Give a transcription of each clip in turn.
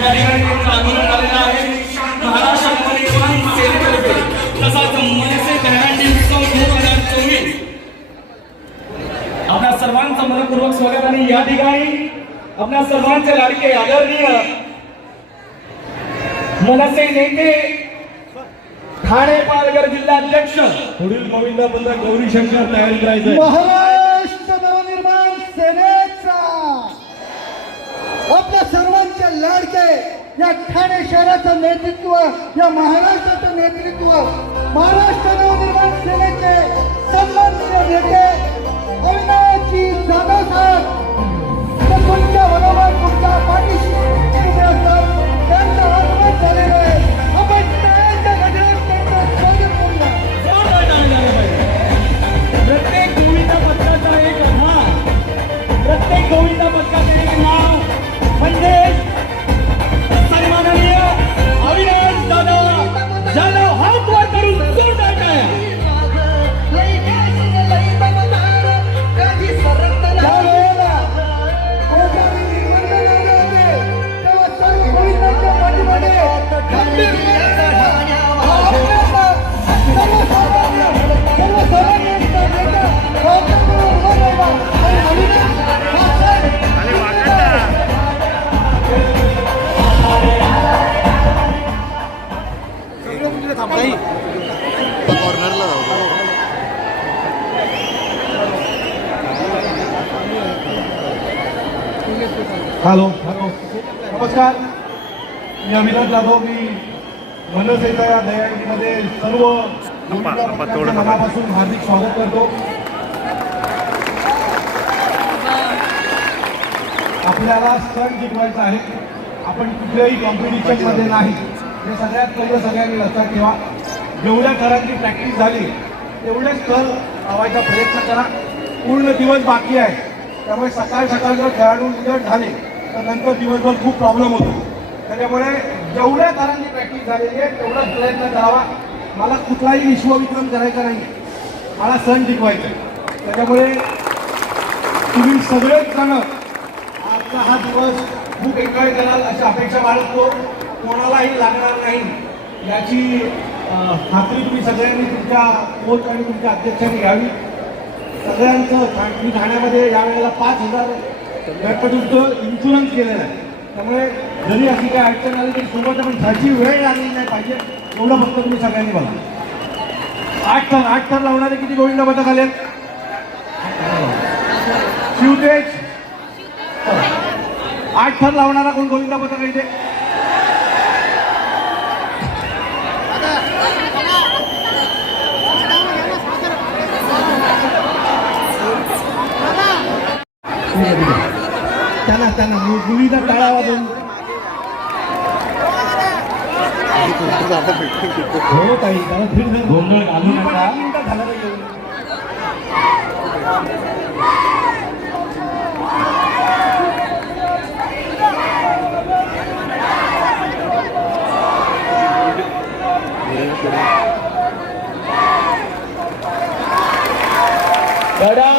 या ठिकाणी त्यांचं आंदोलन झालेलं आहे सेनेतर्फे तसाच मनसे दहरांडी उत्सव दोन हजार चोवीस आपल्या सर्वांचं मनपूर्वक स्वागत आणि या ठिकाणी आपल्या सर्वांचे लाडके आदरणीय मनसे नेते ठाणे पालघर जिल्हाध्यक्ष पुढील गोविंदा गौरी शंकर तयारी करायचं महाराष्ट्र नवनिर्माण सेनेचा आपल्या सर्व लाडके या ठाणे शहराचं नेतृत्व या महाराष्ट्राचं नेतृत्व महाराष्ट्र नवनिर्माण सेनेचे सन्माननीय नेते हॅलो हॅलो नमस्कार. मी अविनाश जाधव. मी मनसेच्या या दयाळीमध्ये सर्व मनापासून हार्दिक स्वागत करतो. आपल्याला सण जिंकवायचा आहे. आपण कुठल्याही कॉम्पिटिशनमध्ये नाही. हे सगळ्यात पहिलं सगळ्यांनी लक्षात ठेवा. जेवढ्या थरांची प्रॅक्टिस झाली तेवढेच थर लावायचा प्रयत्न करा. पूर्ण दिवस बाकी आहे. त्यामुळे सकाळ सकाळ जर खेळाडू जर झाले तर नंतर दिवसभर खूप प्रॉब्लेम होतो. त्याच्यामुळे जेवढ्या तारांची प्रॅक्टिस झालेली आहे तेवढाच प्रयत्न करावा. मला कुठलाही विश्वविक्रम करायचा नाही मला सण टिकवायचा आहे. त्याच्यामुळे तुम्ही सगळेच जण आजचा हा दिवस खूप एन्जॉय कराल अशी अपेक्षा बाळगतो. कोणालाही लागणार नाही याची खात्री तुम्ही सगळ्यांनी तुमच्या कोच आणि तुमच्या अध्यक्षांनी घ्यावी. सगळ्यांचं मी ठाण्यामध्ये यावेळेला पाच हजार गणपतीचं इन्शुरन्स केलेला आहे त्यामुळे जरी अशी काही अडचण आली तरी सोबत पण त्याची वेळ लागली नाही पाहिजे. एवढं फक्त तुम्ही सगळ्यांनी बघा. आठ थर आठ थर लावणारे किती गोविंद पथक आले शिवतेज. आठ थर लावणारा कोण गोविंदा पथक आहे इथे? त्यांना त्यांना मु- मुलीचा टाळा वाजवून हो ताई त्याला फिर गोंधळ घालू नका. झाला रे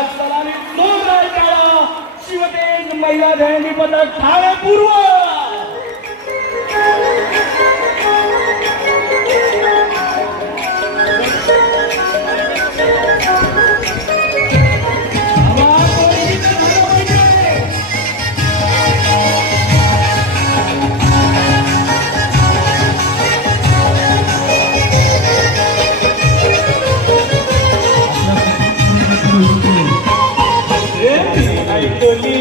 महिला जयंती पथक ठाणे पूर्व ऐकली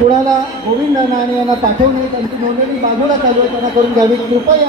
कुणाला गोविंद नाणे यांना पाठवणे त्यांची नोंदणी बाजूला चालू आहे त्यांना करून घ्यावी. कृपया